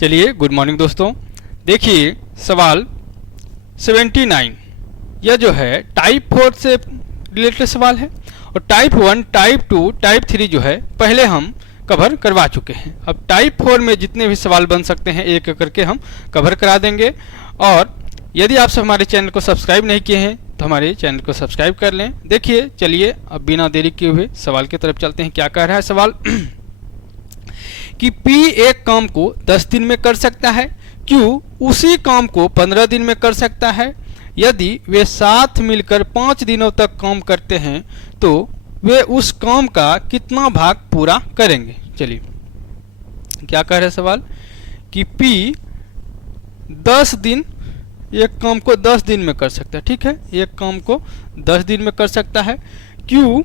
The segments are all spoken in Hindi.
चलिए गुड मॉर्निंग दोस्तों। देखिए सवाल 79, यह जो है टाइप 4 से रिलेटेड सवाल है और टाइप 1, टाइप 2, टाइप 3 जो है पहले हम कवर करवा चुके हैं। अब टाइप 4 में जितने भी सवाल बन सकते हैं एक एक करके हम कवर करा देंगे। और यदि आप सब हमारे चैनल को सब्सक्राइब नहीं किए हैं तो हमारे चैनल को सब्सक्राइब कर लें। देखिए चलिए अब बिना देरी किए हुए सवाल की तरफ चलते हैं। क्या कह रहा है सवाल कि P एक काम को 10 दिन में कर सकता है, Q उसी काम को 15 दिन में कर सकता है। यदि वे साथ मिलकर 5 दिनों तक काम करते हैं तो वे उस काम का कितना भाग पूरा करेंगे। चलिए क्या कह रहे हैं सवाल कि P 10 दिन एक काम को 10 दिन में कर सकता है। ठीक है, एक काम को 10 दिन में कर सकता है। Q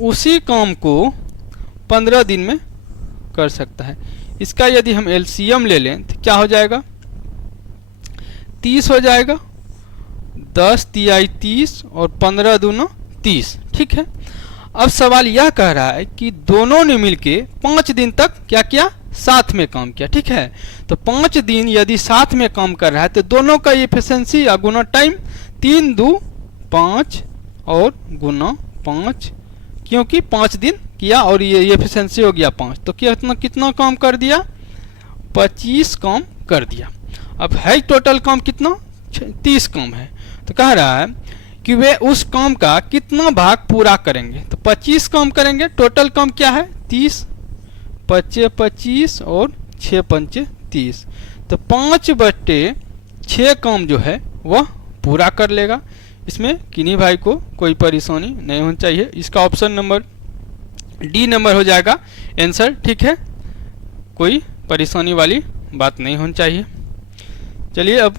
उसी काम को 15 दिन में कर सकता है। इसका यदि हम एलसीएम ले लें तो क्या हो जाएगा, 30 हो जाएगा। 10 तिहाई 30 और 15 दूना 30। ठीक है, अब सवाल यह कह रहा है कि दोनों ने मिलके 5 दिन तक क्या किया, साथ में काम किया। ठीक है, तो 5 दिन यदि साथ में काम कर रहा है तो दोनों का एफिशिएंसी या गुना टाइम 3 2 5 और गुना 5, क्योंकि 5 दिन किया और ये एफिशिएंसी हो गया 5, तो कितना काम कर दिया, 25 काम कर दिया। अब है टोटल काम कितना, 30 काम है। तो कह रहा है कि वे उस काम का कितना भाग पूरा करेंगे। तो 25 काम करेंगे। टोटल काम क्या है, 30, 5 25 और 6 5 30। तो 5/6 काम जो है वह पूरा कर लेगा। इसमें किन्हीं भाई को कोई परेशानी नहीं होनी चाहिए। इसका ऑप्शन नंबर डी नंबर हो जाएगा आंसर। ठीक है, कोई परेशानी वाली बात नहीं होनी चाहिए। चलिए अब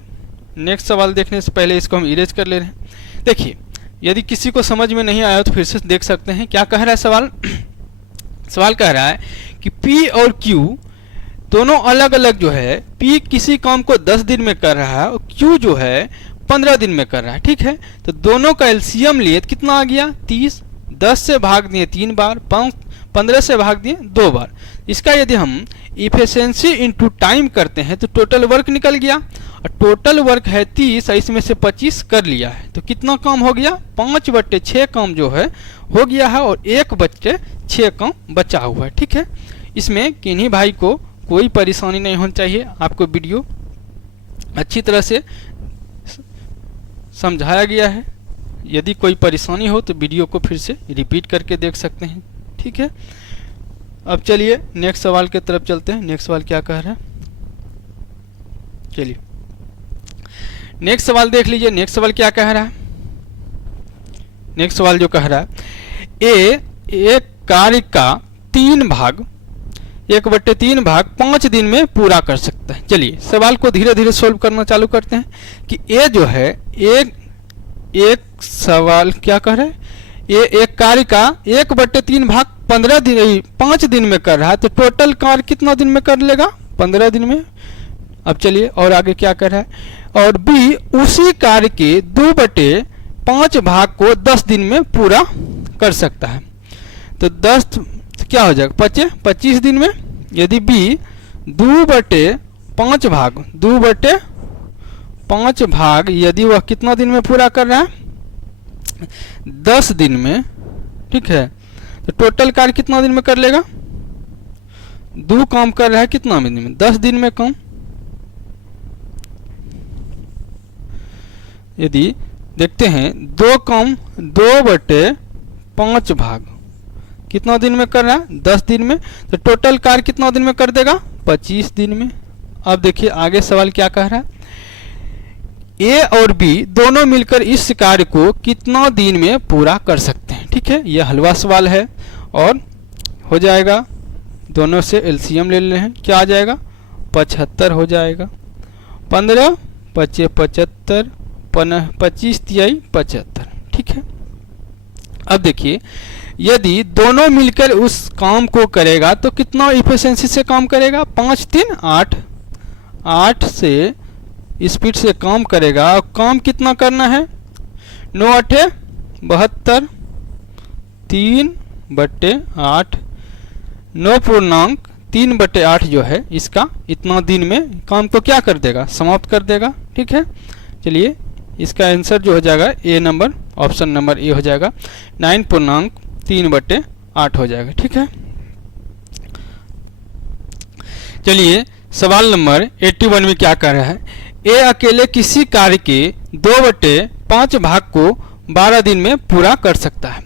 नेक्स्ट सवाल देखने से पहले इसको हम इरेज कर ले रहे हैं। देखिए यदि किसी को समझ में नहीं आया तो फिर से देख सकते हैं। क्या कह रहा है सवाल सवाल कह रहा है कि P और Q दोनों अलग अलग जो है, P किसी काम को 10 दिन में कर रहा है और Q जो है 15 दिन में कर रहा है। ठीक है, तो दोनों का एलसीएम लिए तो कितना आ गया, 30। 10 से भाग दिए 3 बार, 15 से भाग दिए 2 बार। इसका यदि हम इफिशिएंसी इनटू टाइम करते हैं तो टोटल वर्क निकल गया। और टोटल वर्क है 30, इसमें से 25 कर लिया है तो कितना काम हो गया, 5/6 काम जो है हो गया है और 1/6 काम बचा हुआ है। ठीक है, इसमें किन्हीं भाई को कोई परेशानी नहीं होनी चाहिए। आपको वीडियो अच्छी तरह से समझाया गया है। यदि कोई परेशानी हो तो वीडियो को फिर से रिपीट करके देख सकते हैं। ठीक है, अब चलिए नेक्स्ट सवाल की तरफ चलते हैं। नेक्स्ट सवाल क्या कह रहा है, चलिए नेक्स्ट सवाल देख लीजिए। नेक्स्ट सवाल क्या कह रहा है, नेक्स्ट सवाल जो कह रहा है एक कार्य का 3 भाग 1/3 भाग 5 दिन में पूरा कर सकता है। चलिए सवाल को धीरे धीरे सोल्व करना चालू करते हैं कि ए जो है एक सवाल क्या कह रहा है, एक कार्य का 1/3 भाग 5 दिन में कर रहा है तो टोटल कार्य कितना दिन में कर लेगा, 15 दिन में। अब चलिए और आगे क्या कर रहा है, और बी उसी कार्य के 2/5 भाग को 10 दिन में पूरा कर सकता है। तो 10 तो क्या हो जाएगा, 25 दिन में। यदि बी 2/5 भाग 2/5 भाग यदि वह कितना दिन में पूरा कर रहा है, 10 दिन में। ठीक है, तो टोटल कार्य कितना दिन में कर लेगा, 2 काम कर रहा है कितना दिन में, 10 दिन में काम। यदि देखते हैं 2 काम 2/5 भाग कितना दिन में कर रहा है, 10 दिन में। तो टोटल कार्य कितना दिन में कर देगा, 25 दिन में। अब देखिए आगे सवाल क्या कह रहा है, ए और बी दोनों मिलकर इस कार्य को कितना दिन में पूरा कर सकते हैं। ठीक है, यह हलवा सवाल है और हो जाएगा, दोनों से एलसीएम ले ले हैं। क्या आ जाएगा, 75 हो जाएगा। 15 5 75, 25 तिहाई 75। ठीक है, अब देखिए यदि दोनों मिलकर उस काम को करेगा तो कितना इफिशिएंसी से काम करेगा, 5 3 8 8 से स्पीड से काम करेगा। काम कितना करना है, 9 8 72, 3/8, 9 पूर्णांक 3/8 जो है इसका इतना दिन में काम को क्या कर देगा, समाप्त कर देगा। ठीक है, चलिए इसका आंसर जो हो जाएगा ए नंबर, ऑप्शन नंबर ए हो जाएगा, 9.3/8 हो जाएगा। ठीक है, चलिए सवाल नंबर 81 में क्या कह रहा है, ए अकेले किसी कार्य के 2/5 भाग को 12 दिन में पूरा कर सकता है,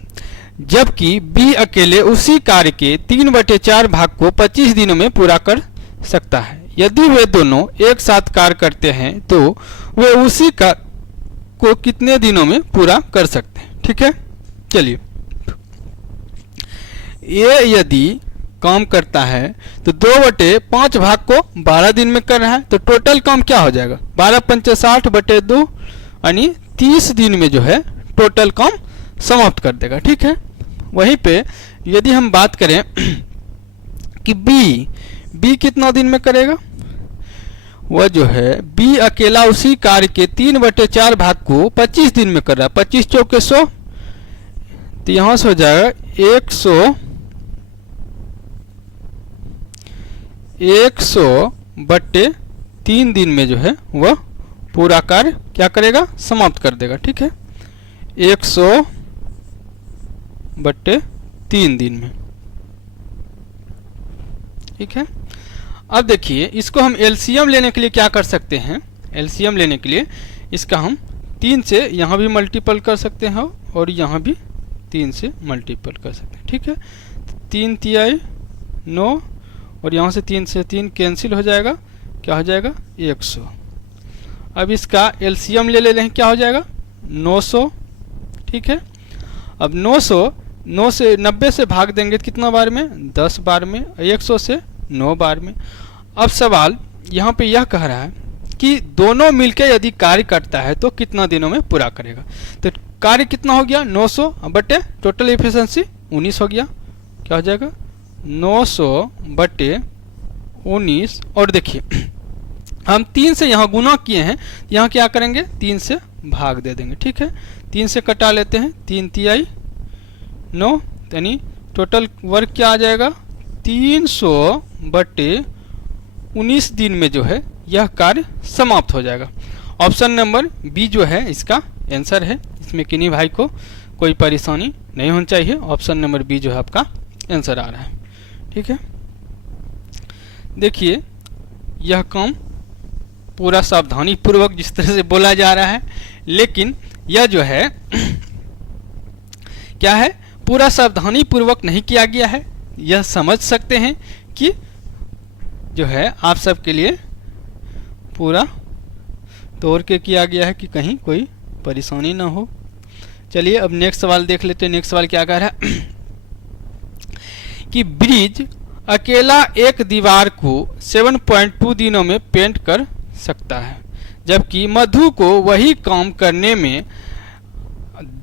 जबकि बी अकेले उसी कार्य के 3/4 भाग को 25 दिनों में पूरा कर सकता है। यदि वे दोनों एक साथ कार्य करते हैं तो वे उसी का को कितने दिनों में पूरा कर सकते हैं। ठीक है, चलिए ये यदि काम करता है तो 2/5 भाग को 12 दिन में कर रहा है, तो टोटल काम क्या हो जाएगा, 12×5 60/2 यानी 30 दिन में जो है टोटल काम समाप्त कर देगा। ठीक है, वहीं पे यदि हम बात करें कि बी कितना दिन में करेगा, वह जो है बी अकेला उसी कार्य के 3/4 भाग को 25 दिन में कर रहा है, 25 चौके 100, तो यहां से हो जाएगा 100/3 दिन में जो है वह पूरा कार्य क्या करेगा, समाप्त कर देगा। ठीक है, 100/3 दिन में। ठीक है, अब देखिए इसको हम एलसीएम लेने के लिए क्या कर सकते हैं, एलसीएम लेने के लिए इसका हम 3 से यहाँ भी मल्टीपल कर सकते हैं और यहाँ भी 3 से मल्टीपल कर सकते हैं। ठीक है, 3 तिहाई 9 और यहाँ से 3 से 3 कैंसिल हो जाएगा, क्या हो जाएगा 100। अब इसका एलसीएम ले लें, क्या हो जाएगा 900। ठीक है, अब 900 से 90 से भाग देंगे कितना बार में, 10 बार में, 100 से 9 बार में। अब सवाल यहाँ पे यह कह रहा है कि दोनों मिलकर यदि कार्य करता है तो कितना दिनों में पूरा करेगा, तो कार्य कितना हो गया 900 बटे टोटल एफिशिएंसी 19 हो गया, क्या हो जाएगा 900/19। और देखिए हम 3 से यहाँ गुना किए हैं, यहाँ क्या करेंगे 3 से भाग दे देंगे। ठीक है, 3 से कटा लेते हैं, 3 तिहाई 9 यानी टोटल वर्क क्या आ जाएगा 300/19 दिन में जो है यह कार्य समाप्त हो जाएगा। ऑप्शन नंबर बी जो है इसका आंसर है, इसमें किन्हीं भाई को कोई परेशानी नहीं होनी चाहिए, ऑप्शन नंबर बी जो है आपका आंसर आ रहा है। ठीक है, देखिए यह काम पूरा सावधानी पूर्वक जिस तरह से बोला जा रहा है, लेकिन यह जो है क्या है पूरा सावधानी पूर्वक नहीं किया गया है। यह समझ सकते हैं कि जो है आप सबके लिए पूरा तोड़ के किया गया है कि कहीं कोई परेशानी ना हो। चलिए अब नेक्स्ट सवाल देख लेते हैं। नेक्स्ट सवाल क्या कह रहा है कि ब्रिज अकेला एक दीवार को 7.2 दिनों में पेंट कर सकता है, जबकि मधु को वही काम करने में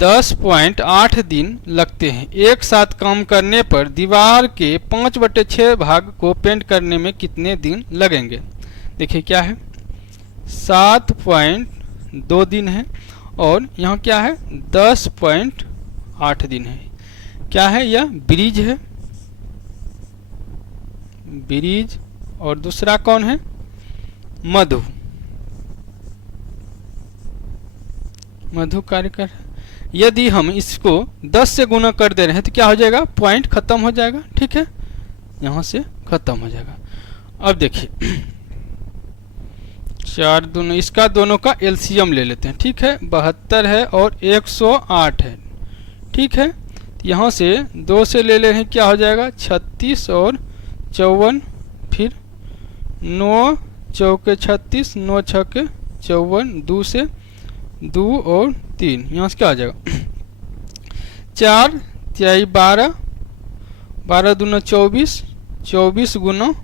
10.8 दिन लगते हैं। एक साथ काम करने पर दीवार के 5/6 भाग को पेंट करने में कितने दिन लगेंगे। देखिए क्या है 7.2 दिन है और यहाँ क्या है 10.8 दिन है। क्या है यह ब्रिज है, ब्रिज, और दूसरा कौन है मधु, मधु कार्य कर। यदि हम इसको 10 से गुना कर दे रहे हैं तो क्या हो जाएगा, पॉइंट खत्म हो जाएगा। ठीक है, यहाँ से खत्म हो जाएगा। अब देखिए 4 दोनों, इसका दोनों का एलसीएम ले लेते हैं। ठीक है, 72 है और 108 है। ठीक है, यहाँ से 2 से ले ले हैं, क्या हो जाएगा 36 और 54, फिर 9 चौके 36, 9 छक्के 54, 2 से 2 और 3, यहाँ से क्या आ जाएगा 4 तिहाई 12, 12 दूना 24, 24 गुना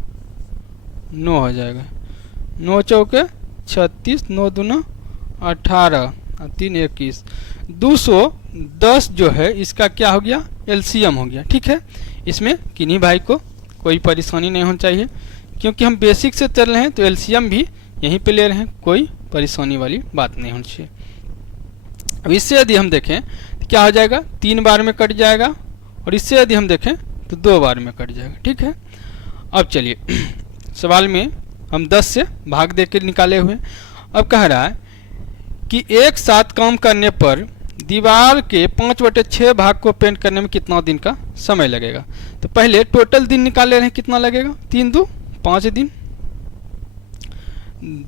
9 हो जाएगा, 9 चौके 36, 9 दूना 18, 3 21, 210 जो है इसका क्या हो गया एलसीएम हो गया। ठीक है, इसमें किन्हीं भाई को कोई परेशानी नहीं होनी चाहिए, क्योंकि हम बेसिक से चल रहे हैं तो एलसीएम भी यहीं पे ले रहे हैं, कोई परेशानी वाली बात नहीं होनी चाहिए। अब इससे यदि हम देखें तो क्या हो जाएगा 3 बार में कट जाएगा, और इससे यदि हम देखें तो 2 बार में कट जाएगा। ठीक है, अब चलिए सवाल में हम 10 से भाग दे के निकाले हुए। अब कह रहा है कि एक साथ काम करने पर दीवार के 5/6 भाग को पेंट करने में कितना दिन का समय लगेगा। तो पहले टोटल दिन निकाले रहे, कितना लगेगा, 3 दूनी 5 दिन,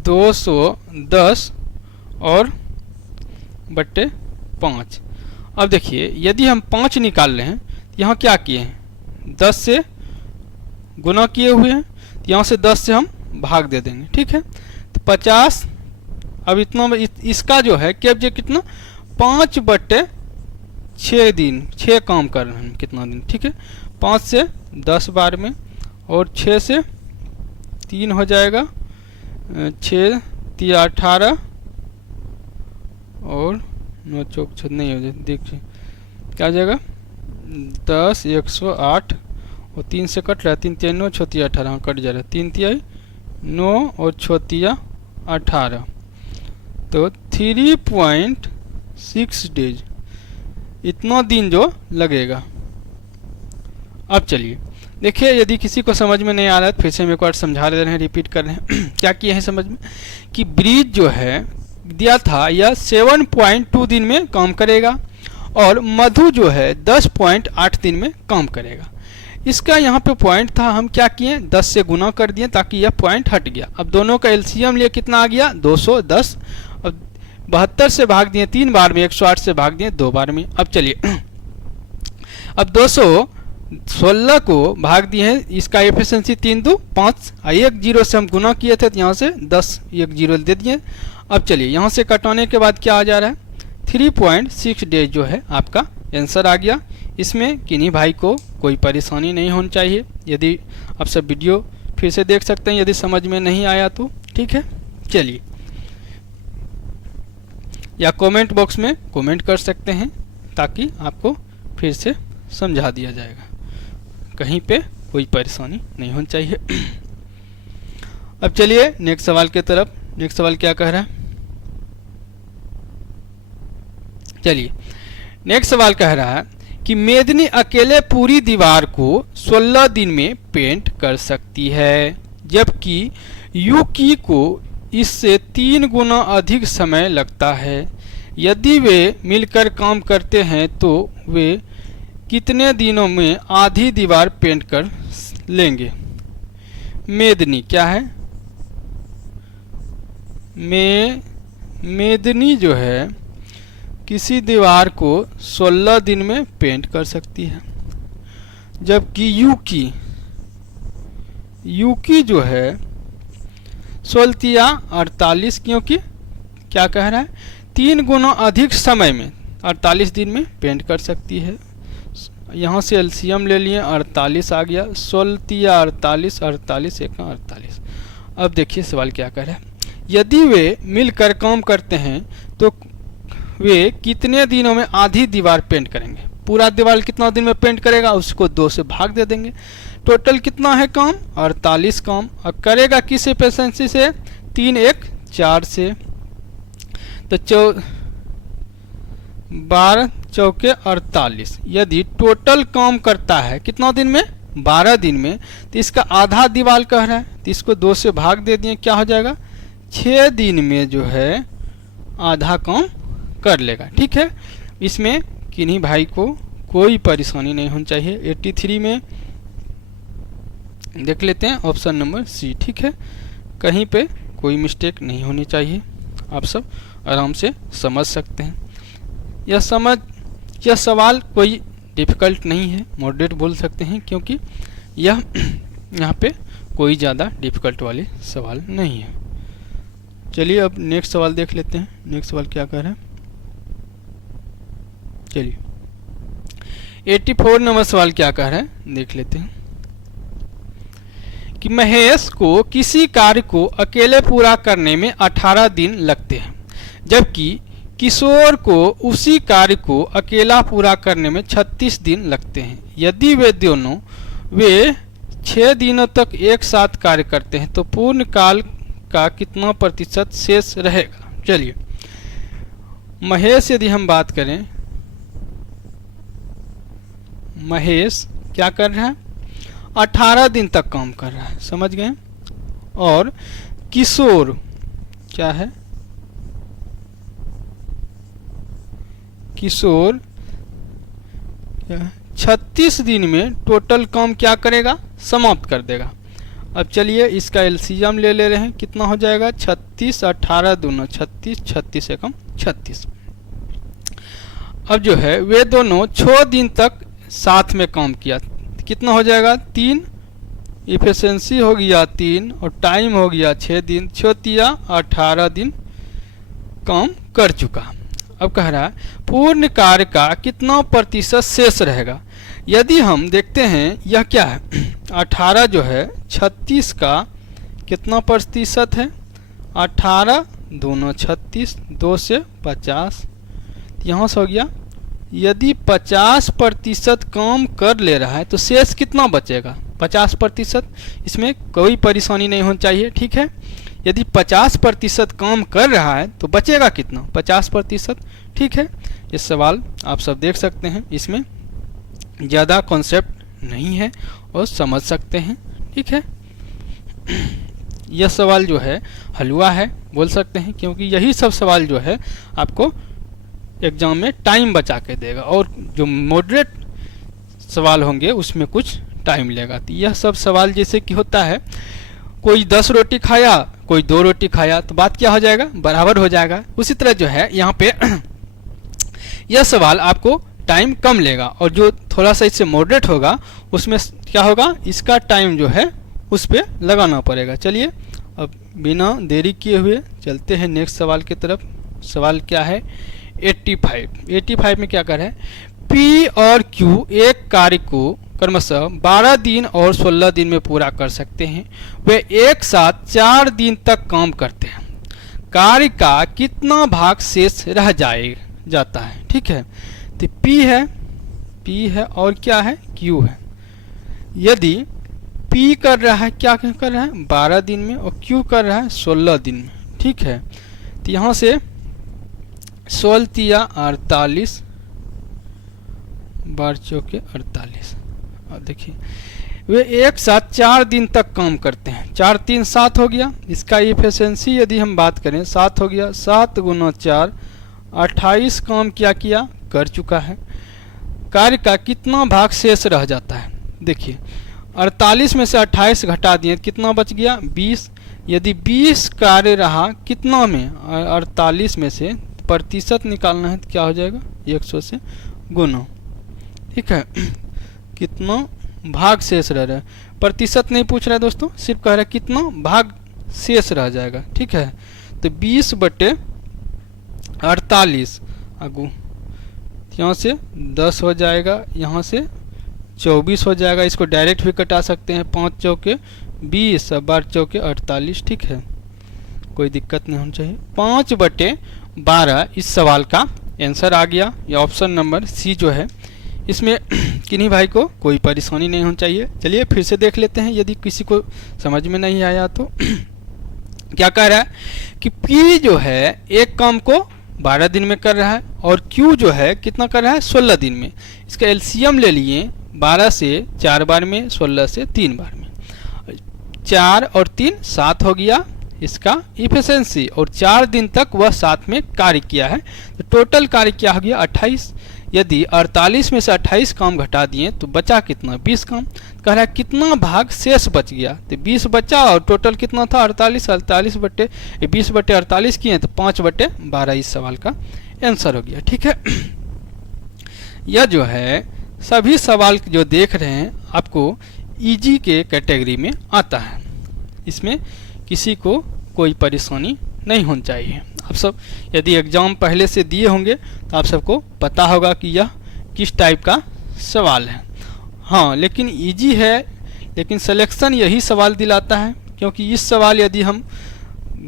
210 और बट्टे 5। अब देखिए यदि हम 5 निकाल रहे हैं, यहाँ क्या किए हैं, 10 से गुना किए हुए हैं, यहाँ से 10 से हम भाग दे देंगे, ठीक है। तो 50, अब इतना इसका जो है केवल कितना, 5/6 दिन, 6 काम कर रहे हैं कितना दिन, ठीक है। 5 से 10 बार में और 6 से 3 हो जाएगा, 6 3 18 और 9 चौक 6 नहीं हो जाए, देखिए क्या हो जाएगा, 10 108 और 3 से कट रहा है, 3 3 9 6 3 18 कट जा रहा है, 3 3 9 और 6 3 18, तो 3.6 डेज इतना दिन जो लगेगा। अब चलिए देखिए, यदि किसी को समझ में नहीं आ रहा है फिर से हम एक बार समझा दे रहे हैं, रिपीट कर रहे हैं क्या किए हैं समझ में, कि ब्रिज जो है दिया था यह 7.2 दिन में काम करेगा और मधु जो है 10.8 दिन में काम करेगा। इसका यहाँ पे पॉइंट था, हम क्या किए, 10 से गुना कर दिए ताकि यह पॉइंट हट गया। अब दोनों का एलसीएम लिए कितना आ गया, 210। अब 72 से भाग दिए 3 बार में, 108 से भाग दिए 2 बार में। अब चलिए अब 216 को भाग दिए हैं, इसका एफिशिएंसी 3 2 5, 1 0 से हम गुना किए थे तो यहाँ से 10 1 0 दे दिए। अब चलिए यहाँ से कटाने के बाद क्या आ जा रहा है, 3.6 डेज जो है आपका आंसर आ गया। इसमें किन्हीं भाई को कोई परेशानी नहीं होनी चाहिए। यदि आप सब वीडियो फिर से देख सकते हैं यदि समझ में नहीं आया तो, ठीक है। चलिए, या कमेंट बॉक्स में कमेंट कर सकते हैं ताकि आपको फिर से समझा दिया जाएगा, कहीं पे कोई परेशानी नहीं होनी चाहिए। अब चलिए नेक्स्ट सवाल की तरफ। नेक्स्ट सवाल क्या कह रहा है, चलिए नेक्स्ट सवाल कह रहा है कि मेदनी अकेले पूरी दीवार को 16 दिन में पेंट कर सकती है, जबकि यूकी को इससे 3 गुना अधिक समय लगता है। यदि वे मिलकर काम करते हैं तो वे कितने दिनों में आधी दीवार पेंट कर लेंगे। मेदनी क्या है, मेदनी जो है किसी दीवार को 16 दिन में पेंट कर सकती है, जबकि यूकी जो है 16 या 48, क्योंकि क्या कह रहा है, 3 गुना अधिक समय में 48 दिन में पेंट कर सकती है। यहाँ से एलसीएम ले लिए, 48 आ गया, 16 या 48, 48 1 48। अब देखिए सवाल क्या कह रहा है, यदि वे मिलकर काम करते हैं तो वे कितने दिनों में आधी दीवार पेंट करेंगे। पूरा दीवार कितना दिन में पेंट करेगा, उसको 2 से भाग दे देंगे। टोटल कितना है काम, 48 काम। अब करेगा किस एफिशिएंसी से, 3 1 4 से, तो 12 चौके 48। यदि टोटल काम करता है कितना दिन में, 12 दिन में, तो इसका आधा दीवार कह रहा है तो इसको 2 से भाग दे दिए, क्या हो जाएगा, 6 दिन में जो है आधा काम कर लेगा, ठीक है। इसमें किन्हीं भाई को कोई परेशानी नहीं होनी चाहिए। 83 में देख लेते हैं ऑप्शन नंबर सी, ठीक है। कहीं पे कोई मिस्टेक नहीं होनी चाहिए, आप सब आराम से समझ सकते हैं। यह सवाल कोई डिफ़िकल्ट नहीं है, मॉडरेट बोल सकते हैं, क्योंकि यह यहाँ पे कोई ज़्यादा डिफ़िकल्ट वाले सवाल नहीं है। चलिए अब नेक्स्ट सवाल देख लेते हैं। नेक्स्ट सवाल क्या कह रहा है, चलिए 84 नंबर सवाल क्या कह रहा है देख लेते हैं कि महेश को किसी कार्य को अकेले पूरा करने में 18 दिन लगते हैं, जबकि किशोर को उसी कार्य को अकेला पूरा करने में 36 दिन लगते हैं। यदि वे 6 दिनों तक एक साथ कार्य करते हैं तो पूर्ण काल का कितना प्रतिशत शेष रहेगा। चलिए महेश, यदि हम बात करें, महेश क्या कर रहा है, 18 दिन तक काम कर रहा है, समझ गए। और किशोर क्या है, किशोर क्या है, 36 दिन में टोटल काम क्या करेगा, समाप्त कर देगा। अब चलिए इसका एलसीएम ले रहे हैं, कितना हो जाएगा 36 18 दोनों 36, 36 एकम 36। अब जो है वे दोनों 6 दिन तक साथ में काम किया, कितना हो जाएगा 3, इफिशिएंसी हो गया 3 और टाइम हो गया 6 दिन, 6 18 दिन काम कर चुका। अब कह रहा है पूर्ण कार्य का कितना प्रतिशत शेष रहेगा। यदि हम देखते हैं यह क्या है 18 जो है 36 का कितना प्रतिशत है, 18 दोनों 36, 2 से 50, यहाँ से हो गया। यदि 50% काम कर ले रहा है तो शेष कितना बचेगा 50%, इसमें कोई परेशानी नहीं होनी चाहिए, ठीक है। यदि 50% काम कर रहा है तो बचेगा कितना 50%, ठीक है। इस सवाल आप सब देख सकते हैं, इसमें ज़्यादा कॉन्सेप्ट नहीं है और समझ सकते हैं, ठीक है। यह सवाल जो है हलवा है बोल सकते हैं, क्योंकि यही सब सवाल जो है आपको एग्जाम में टाइम बचा के देगा, और जो मॉडरेट सवाल होंगे उसमें कुछ टाइम लेगा। तो यह सब सवाल जैसे कि होता है कोई 10 रोटी खाया कोई 2 रोटी खाया तो बात क्या हो जाएगा, बराबर हो जाएगा। उसी तरह जो है यहाँ पे यह सवाल आपको टाइम कम लेगा, और जो थोड़ा सा इससे मॉडरेट होगा उसमें क्या होगा, इसका टाइम जो है उस पर लगाना पड़ेगा। चलिए अब बिना देरी किए हुए चलते हैं नेक्स्ट सवाल की तरफ। सवाल क्या है 85 में क्या कर रहा है, P और Q एक कार्य को क्रमशः 12 दिन और 16 दिन में पूरा कर सकते हैं। वे एक साथ 4 दिन तक काम करते हैं। कार्य का कितना भाग शेष रह जाता है, ठीक है। तो P है और क्या है Q है। यदि P कर रहा है क्या कर रहा है 12 दिन में और Q कर रहा है 16 दिन में, ठीक है। तो यहाँ से 16 48 12 चौके 48। और देखिए वे एक साथ 4 दिन तक काम करते हैं, 4 3 7 हो गया। इसका इफिशिएंसी यदि हम बात करें 7 हो गया, 7 गुना 4 28 काम क्या किया कर चुका है। कार्य का कितना भाग शेष रह जाता है, देखिए 48 में से 28 घटा दिए कितना बच गया 20। यदि 20 कार्य रहा कितना में 48 में से प्रतिशत निकालना है तो क्या हो जाएगा 100 से गुना, ठीक है। कितना भाग शेष रह रहा है, प्रतिशत नहीं पूछ रहा है दोस्तों, सिर्फ कह रहा है कितना भाग शेष रह जाएगा, ठीक है। तो 20/48 आगू यहाँ से 10 हो जाएगा, यहाँ से 24 हो जाएगा। इसको डायरेक्ट भी कटा सकते हैं, 5 चौके 20 और 12 चौके 48, ठीक है। कोई दिक्कत नहीं होनी चाहिए। 5/12 इस सवाल का आंसर आ गया। ये ऑप्शन नंबर सी जो है इसमें किन्हीं भाई को कोई परेशानी नहीं होनी चाहिए। चलिए फिर से देख लेते हैं यदि किसी को समझ में नहीं आया तो। क्या कह रहा है कि P जो है एक काम को 12 दिन में कर रहा है और Q जो है कितना कर रहा है 16 दिन में। इसका एलसीएम ले लिए 12 से 4 बार में, 16 से 3 बार में। 4 और 3 7 हो गया इसका इफिशिएंसी, और 4 दिन तक वह साथ में कार्य किया है। तो टोटल कार्य क्या हो गया 28। यदि 48 में से 28 काम घटा दिए तो बचा कितना 20 काम। कह रहा है कितना भाग शेष बच गया, तो 20 बचा और टोटल कितना था 48 20/48 किए तो 5/12 इस सवाल का आंसर हो गया, ठीक है। यह जो है सभी सवाल जो देख रहे हैं आपको इजी के कैटेगरी में आता है, इसमें किसी को कोई परेशानी नहीं होनी चाहिए। आप सब यदि एग्ज़ाम पहले से दिए होंगे तो आप सबको पता होगा कि यह किस टाइप का सवाल है। हाँ, लेकिन इजी है, लेकिन सिलेक्शन यही सवाल दिलाता है, क्योंकि इस सवाल यदि हम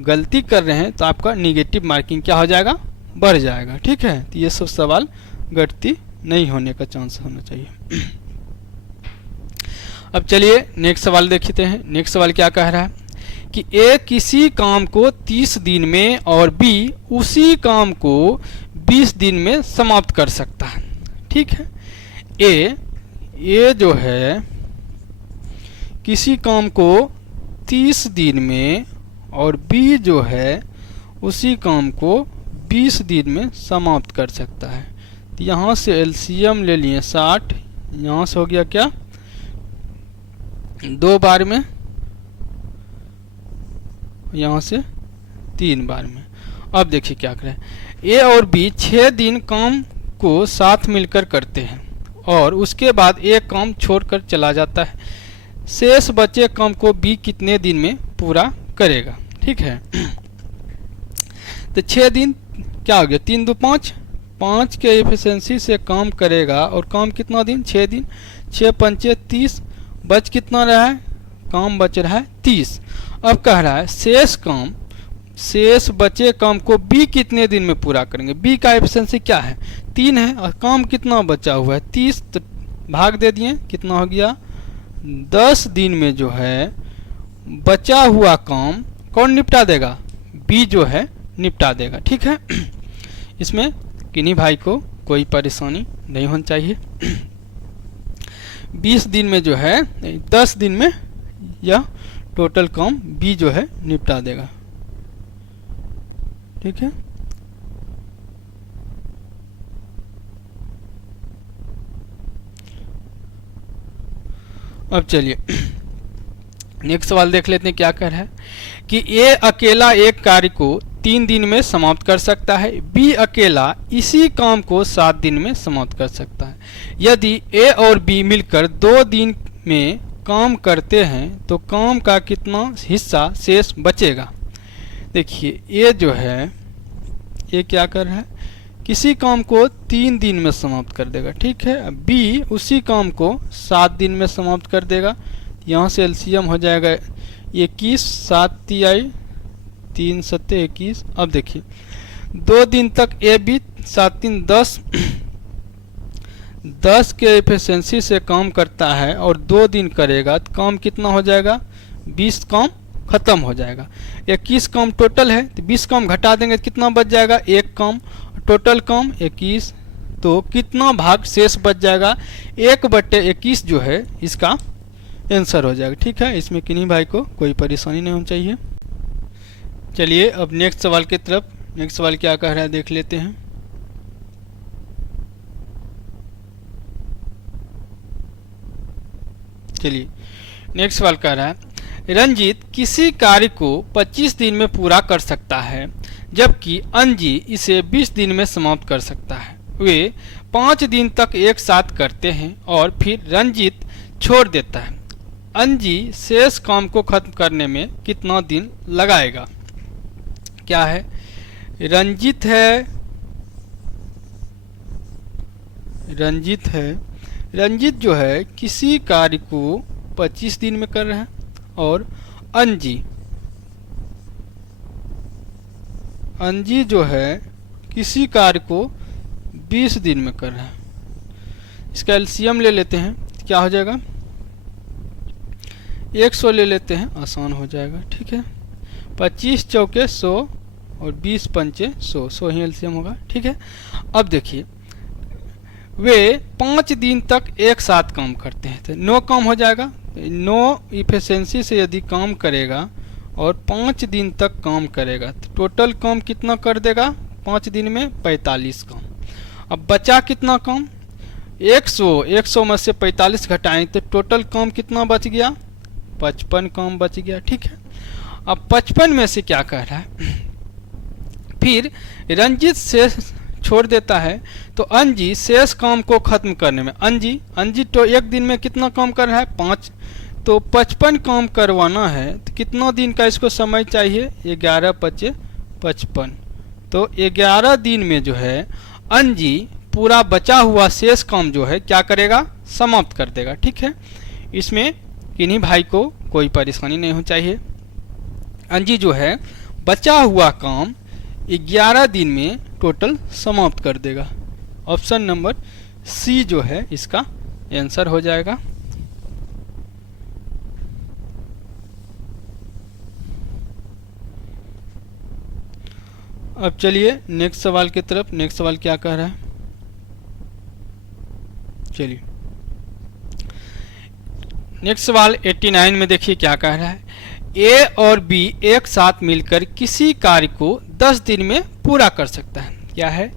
गलती कर रहे हैं तो आपका निगेटिव मार्किंग क्या हो जाएगा बढ़ जाएगा, ठीक है। तो ये सब सवाल गलती नहीं होने का चांस होना चाहिए। अब चलिए नेक्स्ट सवाल देखते हैं। नेक्स्ट सवाल क्या कह रहा है कि ए किसी काम को 30 दिन में और बी उसी काम को 20 दिन में समाप्त कर सकता है, ठीक है। ए जो है किसी काम को 30 दिन में और बी जो है उसी काम को 20 दिन में समाप्त कर सकता है। तो यहाँ से एलसीएम ले लिए 60, यहाँ से हो गया क्या 2 बार में, यहाँ से 3 बार में। अब देखिए क्या करें, ए और बी 6 दिन काम को साथ मिलकर करते हैं और उसके बाद एक काम छोड़कर चला जाता है। शेष बचे काम को बी कितने दिन में पूरा करेगा। ठीक है, तो 6 दिन क्या हो गया, 3 2 5, 5 के एफिशिएंसी से काम करेगा और काम कितना दिन, 6 दिन, 6 पंचे 30, बच कितना रहा है, काम बच रहा है 30। अब कह रहा है शेष बचे काम को बी कितने दिन में पूरा करेंगे। बी का एफिशिएंसी क्या है, 3 है और काम कितना बचा हुआ है 30, तो भाग दे दिए, कितना हो गया 10 दिन में जो है बचा हुआ काम कौन निपटा देगा, बी जो है निपटा देगा। ठीक है, इसमें किन्हीं भाई को कोई परेशानी नहीं होनी चाहिए। 20 दिन में जो है 10 दिन में यह टोटल काम बी जो है निपटा देगा। ठीक है, अब चलिए नेक्स्ट सवाल देख लेते हैं क्या कह रहा है कि ए अकेला एक कार्य को 3 दिन में समाप्त कर सकता है, बी अकेला इसी काम को 7 दिन में समाप्त कर सकता है। यदि ए और बी मिलकर 2 दिन में काम करते हैं तो काम का कितना हिस्सा शेष बचेगा। देखिए ए जो है ये क्या कर रहा है, किसी काम को 3 दिन में समाप्त कर देगा। ठीक है, बी उसी काम को 7 दिन में समाप्त कर देगा। यहाँ से एलसीएम हो जाएगा 21, 7 तिहाई 3 सत्ते 21। अब देखिए 2 दिन तक ए बी 7 3 10 के एफिशिएंसी से काम करता है और 2 दिन करेगा तो काम कितना हो जाएगा, 20 काम खत्म हो जाएगा। 21 काम टोटल है तो 20 काम घटा देंगे तो कितना बच जाएगा, 1 काम, टोटल काम 21, तो कितना भाग शेष बच जाएगा, 1/21 जो है इसका आंसर हो जाएगा। ठीक है, इसमें किन्हीं भाई को कोई परेशानी नहीं होनी चाहिए। चलिए अब नेक्स्ट सवाल की तरफ, नेक्स्ट सवाल क्या कह रहा है देख लेते हैं। चलिए नेक्स्ट सवाल कह रहा है रंजीत किसी कार्य को 25 दिन में पूरा कर सकता है जबकि अंजी इसे 20 दिन में समाप्त कर सकता है। वे 5 दिन तक एक साथ करते हैं और फिर रंजीत छोड़ देता है। अंजी शेष काम को खत्म करने में कितना दिन लगाएगा। क्या है, रंजीत रंजीत जो है किसी कार्य को 25 दिन में कर रहा है और अंजी जो है किसी कार्य को 20 दिन में कर रहा है। इसका एलसीएम ले लेते हैं, क्या हो जाएगा 100 ले लेते हैं, आसान हो जाएगा। ठीक है, 25 चौके 100 और 20 पंचे 100, 100 ही एलसीएम होगा। ठीक है, अब देखिए वे 5 दिन तक एक साथ काम करते हैं तो 9 काम हो जाएगा। 9 इफिशिएंसी से यदि काम करेगा और 5 दिन तक काम करेगा तो टोटल काम कितना कर देगा 5 दिन में 45 काम। अब बचा कितना काम 100 में से 45 घटाएं तो टोटल काम कितना बच गया 55 काम बच गया। ठीक है, अब 55 में से क्या कह रहा है, फिर रंजीत शेष छोड़ देता है तो अंजी शेष काम को खत्म करने में अंजी तो एक दिन में कितना काम कर रहा है 5, तो 55 काम करवाना है तो कितना दिन का इसको समय चाहिए 11 × 55, तो 11 दिन में जो है अंजी पूरा बचा हुआ शेष काम जो है क्या करेगा समाप्त कर देगा। ठीक है, इसमें किन्हीं भाई को कोई परेशानी नहीं होनी चाहिए। अंजी जो है बचा हुआ काम 11 दिन में टोटल समाप्त कर देगा। ऑप्शन नंबर सी जो है इसका आंसर हो जाएगा। अब चलिए नेक्स्ट सवाल की तरफ, नेक्स्ट सवाल क्या कह रहा है। चलिए नेक्स्ट सवाल 89 में देखिए क्या कह रहा है। ए और बी एक साथ मिलकर किसी कार्य को 10 दिन में पूरा कर सकता है। क्या है?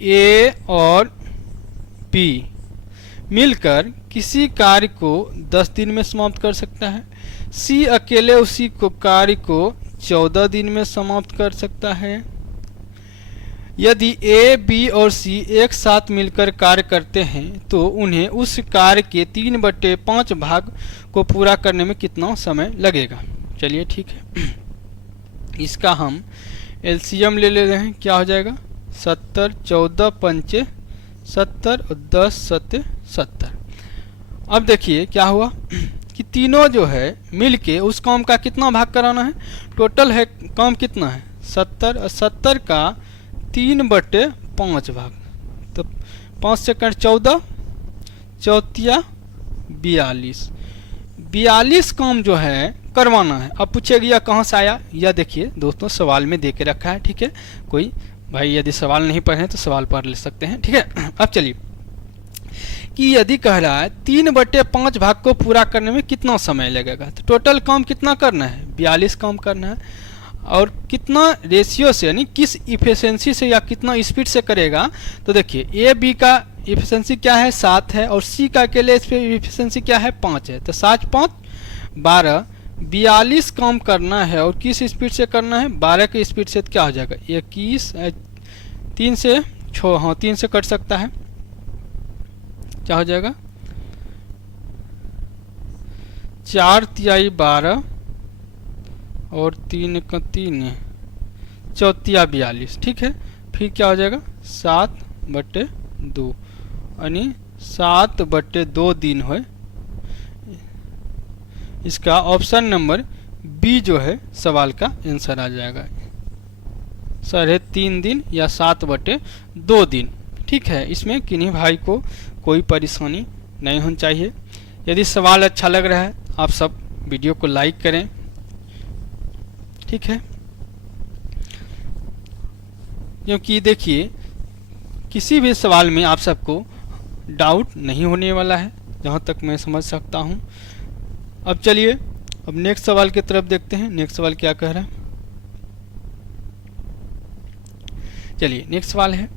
ए और बी मिलकर किसी कार्य को 10 दिन में समाप्त कर सकता है। सी अकेले उसी कार्य को 14 दिन में समाप्त कर सकता है। यदि ए, बी और सी एक साथ मिलकर कार्य करते हैं तो उन्हें उस कार्य के 3/5 भाग को पूरा करने में कितना समय लगेगा। चलिए ठीक है, इसका हम एलसीएम ले रहे हैं। क्या हो जाएगा? 70, 14 पंचे 70 और 10 सत्ते 70। अब देखिए क्या हुआ कि तीनों जो है मिलके उस काम का कितना भाग कराना है। टोटल है काम कितना है? 70 और 70 का 3/5 भाग, तो 5 सेकंड 14, चौथिया 42 काम जो है करवाना है। अब पूछेगा यह कहाँ से आया? यह देखिए दोस्तों सवाल में दे के रखा है। ठीक है, कोई भाई यदि सवाल नहीं पढ़े तो सवाल पढ़ ले सकते हैं। ठीक है, अब चलिए कि यदि कह रहा है 3/5 भाग को पूरा करने में कितना समय लगेगा, तो टोटल काम कितना करना है? 42 काम करना है। और कितना रेशियो से यानी किस इफिशिएंसी से या कितना स्पीड से करेगा, तो देखिए ए बी का इफिशिएंसी क्या है? 7 है और सी का अकेले इफिशिएंसी क्या है? 5 है। तो 7 5 12, 42 काम करना है और किस स्पीड से करना है? 12 के स्पीड से। तो क्या हो जाएगा? 21, 3 से 6, हाँ 3 से कट सकता है। क्या हो जाएगा? 4 तिहाई 12 और 3 का 3, चौथिया 42। ठीक है, फिर क्या हो जाएगा? 7/2 यानी 7/2 दिन हो। इसका ऑप्शन नंबर बी जो है सवाल का आंसर आ जाएगा। 3.5 दिन या 7/2 दिन। ठीक है, इसमें किन्हीं भाई को कोई परेशानी नहीं होनी चाहिए। यदि सवाल अच्छा लग रहा है आप सब वीडियो को लाइक करें। ठीक है, क्योंकि देखिए किसी भी सवाल में आप सबको डाउट नहीं होने वाला है जहाँ तक मैं समझ सकता हूँ। अब चलिए अब नेक्स्ट सवाल की तरफ देखते हैं। नेक्स्ट सवाल क्या कह रहा है? चलिए नेक्स्ट सवाल है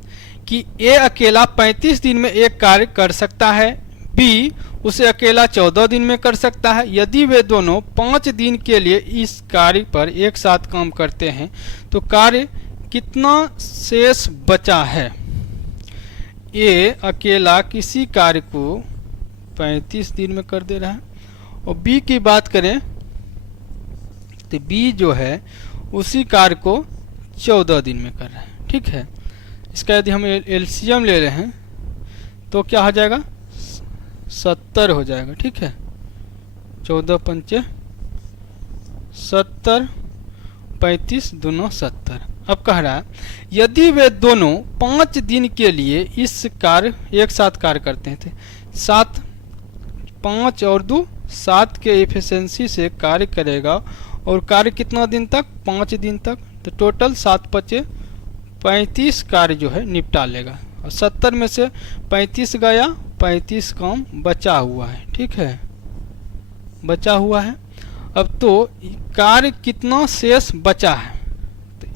कि ए अकेला 35 दिन में एक कार्य कर सकता है, बी उसे अकेला 14 दिन में कर सकता है। यदि वे दोनों 5 दिन के लिए इस कार्य पर एक साथ काम करते हैं तो कार्य कितना शेष बचा है। ए अकेला किसी कार्य को 35 दिन में कर दे रहा है और बी की बात करें तो बी जो है उसी कार्य को 14 दिन में कर रहा है। ठीक है, इसका यदि हम एलसीएम ले रहे हैं तो क्या हो जाएगा? 70 हो जाएगा। ठीक है, 14 पंचे 70, 35 दोनों 70। अब कह रहा है यदि वे दोनों 5 दिन के लिए इस कार्य एक साथ कार्य करते हैं, 7 5 और 2 7 के एफिशिएंसी से कार्य करेगा और कार्य कितना दिन तक? 5 दिन तक। तो टोटल 7 5 35 कार्य जो है निपटा लेगा और 70 में से 35 गया, 35 काम बचा हुआ है। ठीक है, बचा हुआ है। अब तो कार्य कितना शेष बचा है? तो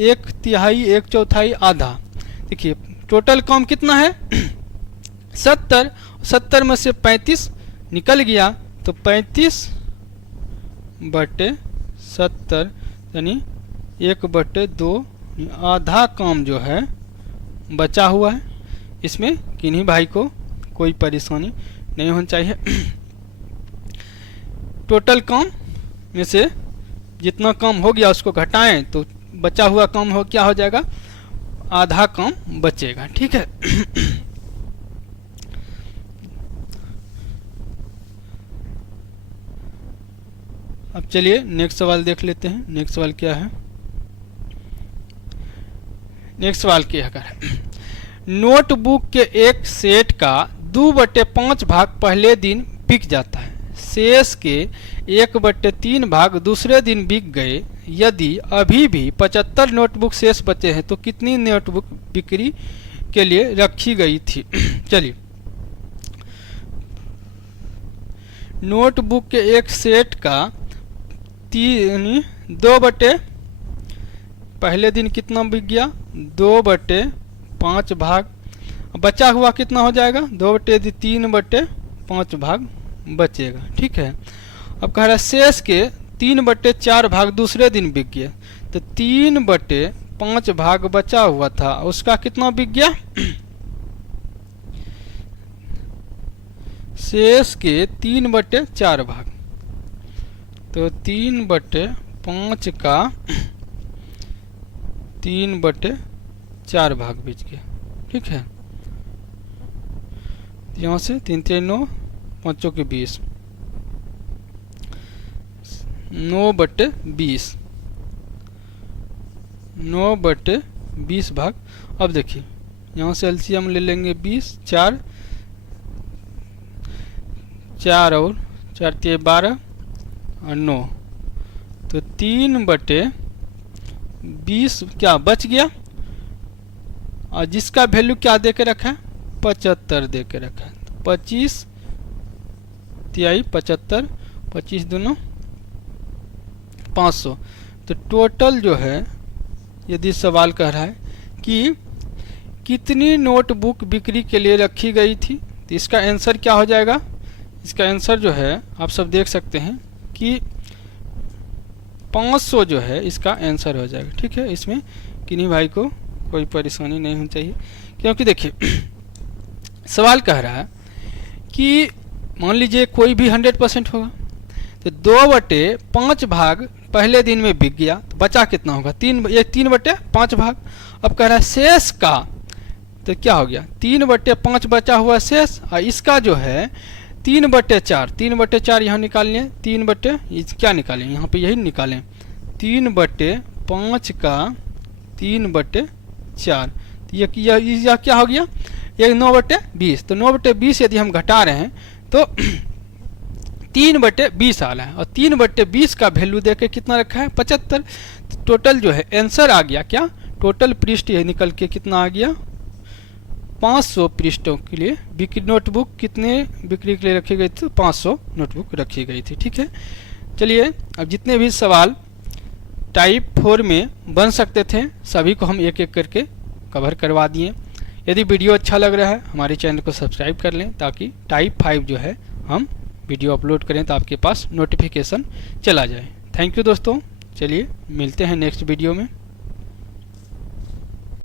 1/3, 1/4, आधा। देखिए टोटल काम कितना है? 70, 70 में से 35 निकल गया तो 35/70 यानी 1/2, आधा काम जो है बचा हुआ है। इसमें किन्हीं भाई को कोई परेशानी नहीं होनी चाहिए। टोटल काम में से जितना काम हो गया उसको घटाएं तो बचा हुआ काम हो क्या हो जाएगा? आधा काम बचेगा। ठीक है, अब चलिए नेक्स्ट सवाल देख लेते हैं। नेक्स्ट सवाल क्या है? नेक्स्ट सवाल क्या है? नोटबुक के एक सेट का 2/5 भाग पहले दिन बिक जाता है, शेष के 1/3 भाग दूसरे दिन बिक गए। यदि अभी भी 75 नोटबुक शेष बचे हैं तो कितनी नोटबुक बिक्री के लिए रखी गई थी? चलिए नोटबुक के एक सेट का 2/, पहले दिन कितना बिक गया 2/5 भाग, बचा हुआ कितना हो जाएगा 3/5 भाग बचेगा। ठीक है, अब कह रहा है शेष के 3/4 भाग दूसरे दिन बिक गया, तो 3/5 भाग बचा हुआ था, उसका कितना बिक गया शेष के 3/4 भाग, तो 3/5 का 3/4 भाग बिक गया। ठीक है, यहाँ से 3 3 9 5 के 20, 9/20, 9/20 भाग। अब देखिए यहाँ से एलसीएम ले लेंगे 20, 4 और 4 × 12 और 9, तो 3/20 क्या बच गया, और जिसका वैल्यू क्या दे के रखा है 75 दे के रखा है। 25 × 75, 25 दूनो 500। तो टोटल जो है यदि सवाल कह रहा है कि कितनी नोटबुक बिक्री के लिए रखी गई थी, तो इसका आंसर क्या हो जाएगा, इसका आंसर जो है आप सब देख सकते हैं कि 500 जो है इसका आंसर हो जाएगा। ठीक है, इसमें किन्हीं भाई को कोई परेशानी नहीं होनी चाहिए, क्योंकि देखिए सवाल कह रहा है कि मान लीजिए कोई भी 100% होगा, तो 2/5 भाग पहले दिन में बिक गया, तो बचा कितना होगा 3/5 भाग। अब कह रहा है शेष का, तो क्या हो गया 3/5 बचा हुआ शेष, और इसका जो है 3/4 यहाँ निकालें, 3/, क्या निकालें यहाँ पे यही निकालें 3/5 का 3/4, तो यह क्या हो गया, ये 9/20, तो 9/20 यदि हम घटा रहे हैं तो 3/20 आ रहा है, और 3/20 का वैल्यू देके कितना रखा है 75। तो टोटल जो है आंसर आ गया क्या, टोटल पृष्ठ निकल के कितना आ गया 500 पृष्ठों के लिए नोटबुक कितने बिक्री के लिए रखी गई थी, 500 नोटबुक रखी गई थी। ठीक है, चलिए अब जितने भी सवाल टाइप 4 में बन सकते थे सभी को हम एक एक करके कवर करवा दिए। यदि वीडियो अच्छा लग रहा है हमारे चैनल को सब्सक्राइब कर लें, ताकि टाइप 5 जो है हम वीडियो अपलोड करें तो आपके पास नोटिफिकेशन चला जाए। थैंक यू दोस्तों, चलिए मिलते हैं नेक्स्ट वीडियो में।